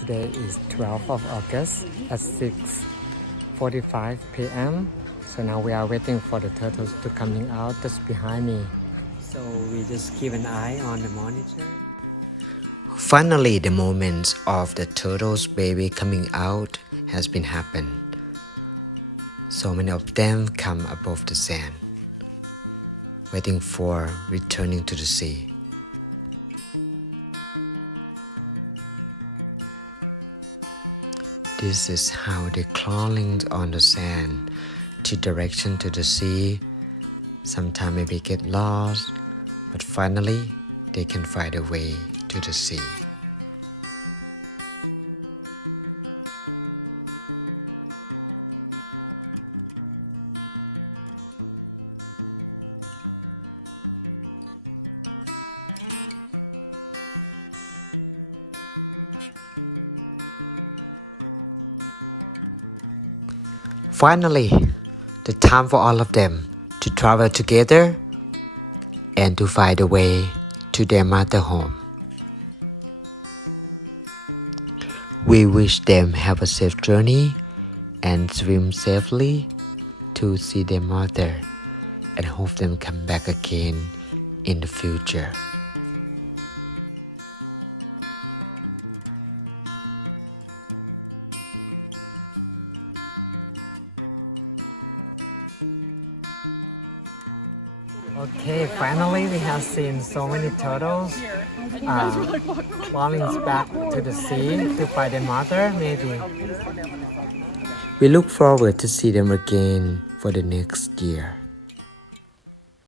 Today is 12th of August at 6:45 p.m. So now we are waiting for the turtles to coming out just behind me. So we just keep an eye on the monitor. Finally, the moment of the turtle's baby coming out has been happened. So many of them come above the sand, waiting for returning to the sea. This is how they crawling on the sand to direction to the sea. Sometimes maybe get lost, but finally they can find a way to the sea. Finally, the time for all of them to travel together and to find a way to their mother home. We wish them have a safe journey and swim safely to see their mother and hope them come back again in the future. Okay, finally we have seen so many turtles crawling back to the sea to find their mother, maybe. We look forward to see them again for the next year.